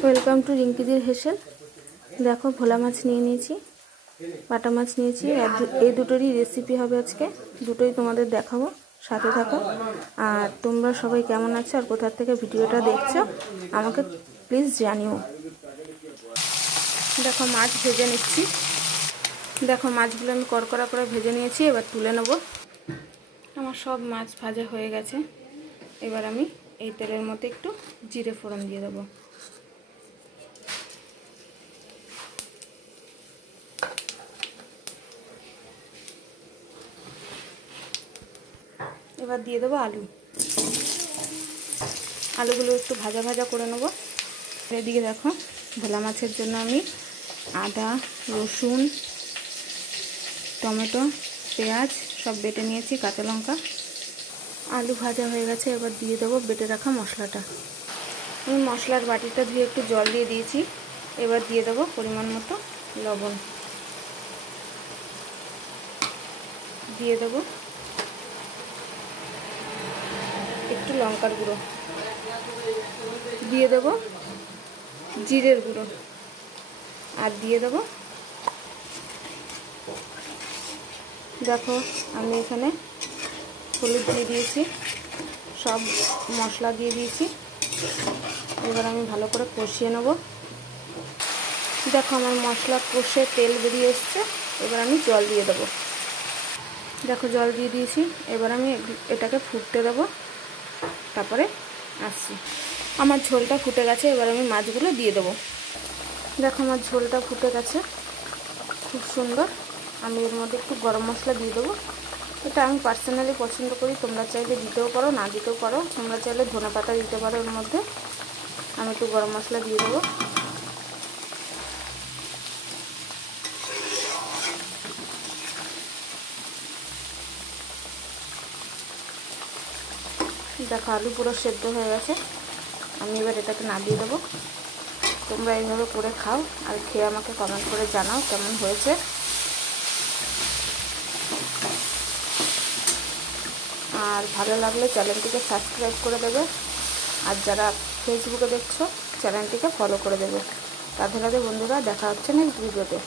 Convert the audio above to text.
Welcome to রিঙ্কিদির হেসেল। দেখো ভোলা মাছ নিয়ে নিয়েছি, বাটা মাছ নিয়েছি, এই দুটোরই রেসিপি হবে আজকে। দুটোই তোমাদের দেখাবো, সাথে থাকো। আর তোমরা সবাই কেমন আছো আর কোথা থেকে ভিডিওটা দেখছো আমাকে প্লিজ জানিও। দেখো মাছ ভেজে নিচ্ছি। দেখো মাছগুলো আমি কড়কড়া করে ভেজে নিয়েছি, এবার তুলে নেব। আমার সব মাছ ভাজা হয়ে গেছে। এবার আমি এই তেলের মধ্যে একটু জিরে ফোড়ন দিয়ে দেবো। এবার দিয়ে দেবো আলুগুলো একটু ভাজা ভাজা করে নেবো। এদিকে দেখো ভোলা মাছের জন্য আমি আদা, রসুন, টমেটো, পেঁয়াজ সব বেটে নিয়েছি, কাঁচা লঙ্কা। আলু ভাজা হয়ে গেছে, এবার দিয়ে দেবো বেটে রাখা মশলাটা। আমি মশলার বাটিটা ধুয়ে একটু জল দিয়ে দিয়েছি। এবার দিয়ে দেবো পরিমাণ মতো লবণ, দিয়ে দেবো একটু লঙ্কার গুঁড়ো, দিয়ে দেবো জিরের গুঁড়ো, আর দিয়ে দেবো দেখো আমি এখানে হলুদ দিয়ে দিয়েছি, সব মশলা দিয়ে দিয়েছি। এবার আমি ভালো করে কষিয়ে নেব। দেখো আমার মশলা কষে তেল বেরিয়ে এসছে। এবার আমি জল দিয়ে দেবো। দেখো জল দিয়ে দিয়েছি। এবার আমি এটাকে ফুটতে দেবো, তারপরে আসছি। আমার ঝোলটা ফুটে গেছে, এবার আমি মাছগুলো দিয়ে দেবো। দেখো আমার ঝোলটা ফুটে গেছে খুব সুন্দর। আমি এর মধ্যে একটু গরম মশলা দিয়ে দেবো। এটা আমি পার্সোনালি পছন্দ করি, তোমরা চাইলে দিতেও পারো, না দিতেও পারো। তোমরা চাইলে ধনেপাতা দিতে পারো এর মধ্যে। আমি একটু গরম মশলা দিয়ে দেবো। দেখো আলু পুরো সেদ্ধ হয়ে গেছে। আমি এবার এটাকে নামিয়ে দেবো। তোমরা এইভাবে করে খাও, আর খেয়ে আমাকে কমেন্ট করে জানাও কেমন হয়েছে। আর ভালো লাগলে চ্যানেলটিকে সাবস্ক্রাইব করে দেবে, আর যারা ফেসবুকে দেখছো চ্যানেলটিকে ফলো করে দেবে। রাধে রাধে বন্ধুরা, দেখা হচ্ছে নেক্সট ভিডিওতে।